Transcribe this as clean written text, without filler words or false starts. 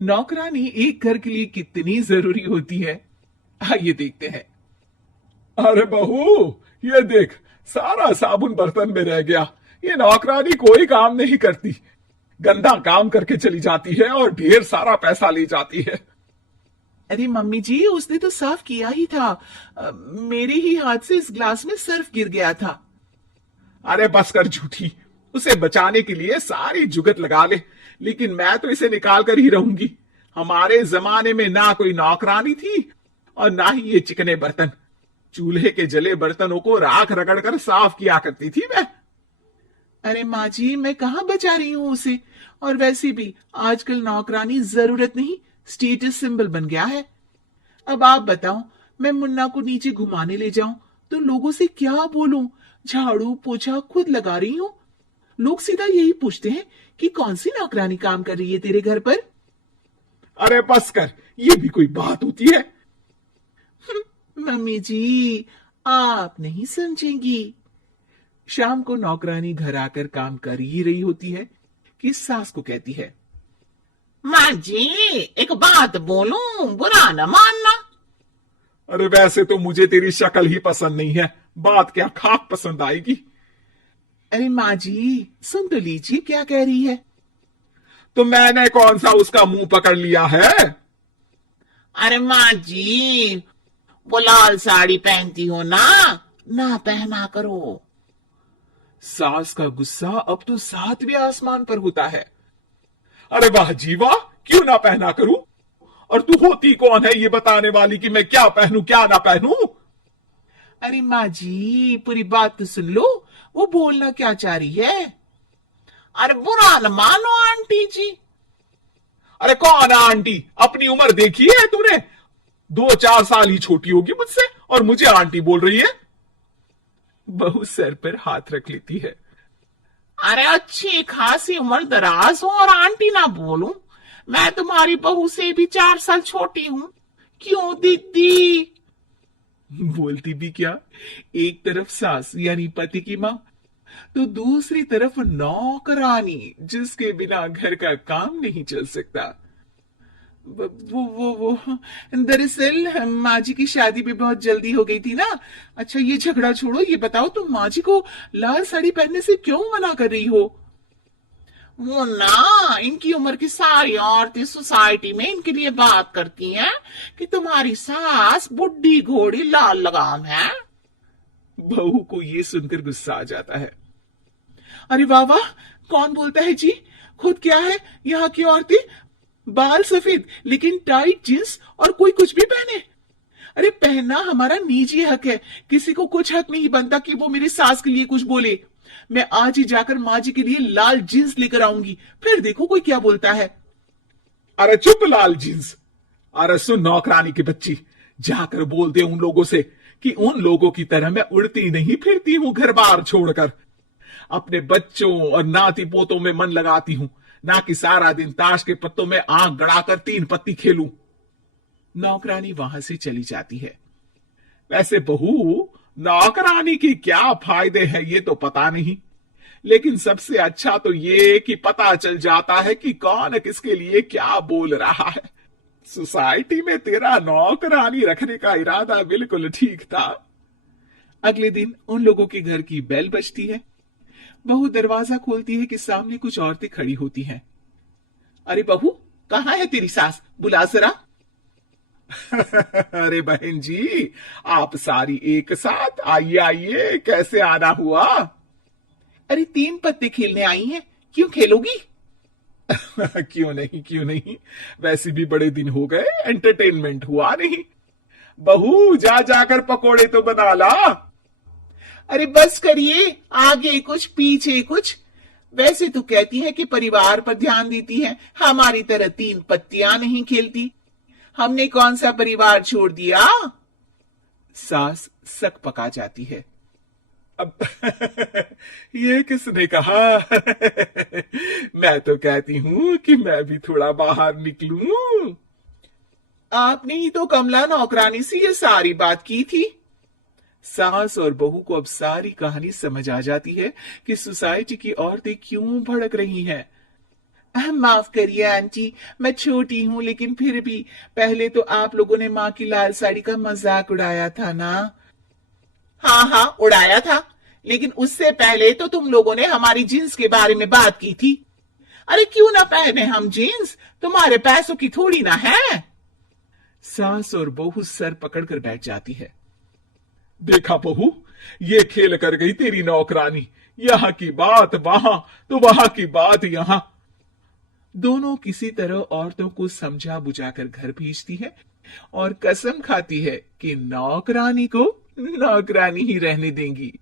नौकरानी एक घर के लिए कितनी जरूरी होती है, आइए देखते हैं। अरे बहू, ये देख, सारा साबुन बर्तन में रह गया। ये नौकरानी कोई काम नहीं करती, गंदा काम करके चली जाती है और ढेर सारा पैसा ले जाती है। अरे मम्मी जी, उसने तो साफ किया ही था। मेरे ही हाथ से इस ग्लास में सर्फ गिर गया था। अरे बस कर झूठी, उसे बचाने के लिए सारी जुगत लगा ले, लेकिन मैं तो इसे निकाल कर ही रहूंगी। हमारे जमाने में ना कोई नौकरानी थी और ना ही ये चिकने बर्तन। चूल्हे के जले बर्तनों को राख रगड़ कर साफ किया करती थी मैं। अरे माँ जी, मैं कहाँ बचा रही हूँ उसे। और वैसे भी आजकल नौकरानी जरूरत नहीं, स्टेटस सिंबल बन गया है। अब आप बताओ, मैं मुन्ना को नीचे घुमाने ले जाऊं तो लोगों से क्या बोलूं? झाड़ू पोछा खुद लगा रही हूँ। लोग सीधा यही पूछते हैं कि कौन सी नौकरानी काम कर रही है तेरे घर पर। अरे बस कर, ये भी कोई बात होती है? मम्मी जी, आप नहीं समझेंगी। शाम को नौकरानी घर आकर काम कर ही रही होती है कि सास को कहती है, माँ जी, एक बात बोलूं, बुरा न मानना। अरे वैसे तो मुझे तेरी शक्ल ही पसंद नहीं है, बात क्या खाक पसंद आएगी। अरे माँ जी, सुन तो लीजिए क्या कह रही है। तो मैंने कौन सा उसका मुंह पकड़ लिया है? अरे माँ जी, वो लाल साड़ी पहनती हो ना, ना पहना करो। सास का गुस्सा अब तो सातवें आसमान पर होता है। अरे वाह जी वाह, क्यों ना पहना करूं? और तू होती कौन है ये बताने वाली कि मैं क्या पहनूं क्या ना पहनूं? अरे माँ जी, पूरी बात तो सुन लो, वो बोलना क्या चाह रही है। अरे बुरा न मानो आंटी जी। अरे कौन है आंटी? अपनी उम्र देखी है तूने? 2-4 साल ही छोटी होगी मुझसे और मुझे आंटी बोल रही है। बहू सर पर हाथ रख लेती है। अरे अच्छी खासी उम्र दराज हो और आंटी ना बोलूं? मैं तुम्हारी बहू से भी 4 साल छोटी हूं। क्यों दीदी? बोलती भी क्या, एक तरफ सास यानी पति की माँ, तो दूसरी तरफ नौकरानी जिसके बिना घर का काम नहीं चल सकता। वो दरअसल माँ जी की शादी भी बहुत जल्दी हो गई थी ना। अच्छा ये झगड़ा छोड़ो, ये बताओ तुम माँ जी को लाल साड़ी पहनने से क्यों मना कर रही हो? वो ना, इनकी उम्र की सारी औरतें सोसाइटी में इनके लिए बात करती हैं कि तुम्हारी सास बुढ़ी घोड़ी लाल लगाम है। बहू को ये सुनकर गुस्सा आ जाता है। अरे वाह वाह, कौन बोलता है जी? खुद क्या है यहाँ की औरतें, बाल सफेद लेकिन टाइट जींस और कोई कुछ भी पहने। अरे पहनना हमारा निजी हक है, किसी को कुछ हक नहीं बनता कि वो मेरी सास के लिए कुछ बोले। मैं आज ही जाकर माँ जी के लिए लाल जींस लेकर आऊंगी, फिर देखो कोई क्या बोलता है। अरे चुप लाल जींस। अरे सुन नौकरानी की बच्ची, जाकर बोल दे उन लोगों से कि उन लोगों की तरह मैं उड़ती नहीं फिरती हूं घर बार छोड़कर। अपने बच्चों और नाती पोतों में मन लगाती हूं, ना कि सारा दिन ताश के पत्तों में आंख गड़ाकर 3 पत्ती खेलूं। नौकरानी वहां से चली जाती है। वैसे बहू, नौकरानी के क्या फायदे हैं ये तो पता नहीं, लेकिन सबसे अच्छा तो ये कि पता चल जाता है कि कौन किसके लिए क्या बोल रहा है। सोसाइटी में तेरा नौकरानी रखने का इरादा बिल्कुल ठीक था। अगले दिन उन लोगों के घर की बेल बजती है। बहू दरवाजा खोलती है कि सामने कुछ औरतें खड़ी होती हैं। अरे बहू, कहाँ है तेरी सास? बुला जरा। अरे बहन जी, आप सारी एक साथ आइए आइए, कैसे आना हुआ? अरे 3 पत्ते खेलने आई हैं, क्यों खेलोगी? क्यों नहीं क्यों नहीं, वैसे भी बड़े दिन हो गए, एंटरटेनमेंट हुआ नहीं। बहू जा जाकर पकोड़े तो बना ला। अरे बस करिए, आगे कुछ पीछे कुछ। वैसे तो कहती है कि परिवार पर ध्यान देती है, हमारी तरह 3 पत्तियां नहीं खेलती। हमने कौन सा परिवार छोड़ दिया? सास सक पका जाती है। अब ये किसने कहा? मैं तो कहती हूं कि मैं भी थोड़ा बाहर निकलूं। आपने ही तो कमला नौकरानी से ये सारी बात की थी। सास और बहू को अब सारी कहानी समझ आ जाती है कि सोसाइटी की औरतें क्यों भड़क रही हैं। माफ करिए आंटी, मैं छोटी हूँ, लेकिन फिर भी पहले तो आप लोगों ने माँ की लाल साड़ी का मजाक उड़ाया था ना। हाँ हाँ, उड़ाया था, लेकिन उससे पहले तो तुम लोगों ने हमारी जींस के बारे में बात की थी। अरे क्यों ना पहने हम जींस, तुम्हारे पैसों की थोड़ी ना है। सास और बहू सर पकड़कर बैठ जाती है। देखा बहू, ये खेल कर गई तेरी नौकरानी, यहाँ की बात वहां तो वहां की बात यहाँ। दोनों किसी तरह औरतों को समझा बुझाकर घर भेजती है और कसम खाती है कि नौकरानी को नौकरानी ही रहने देंगी।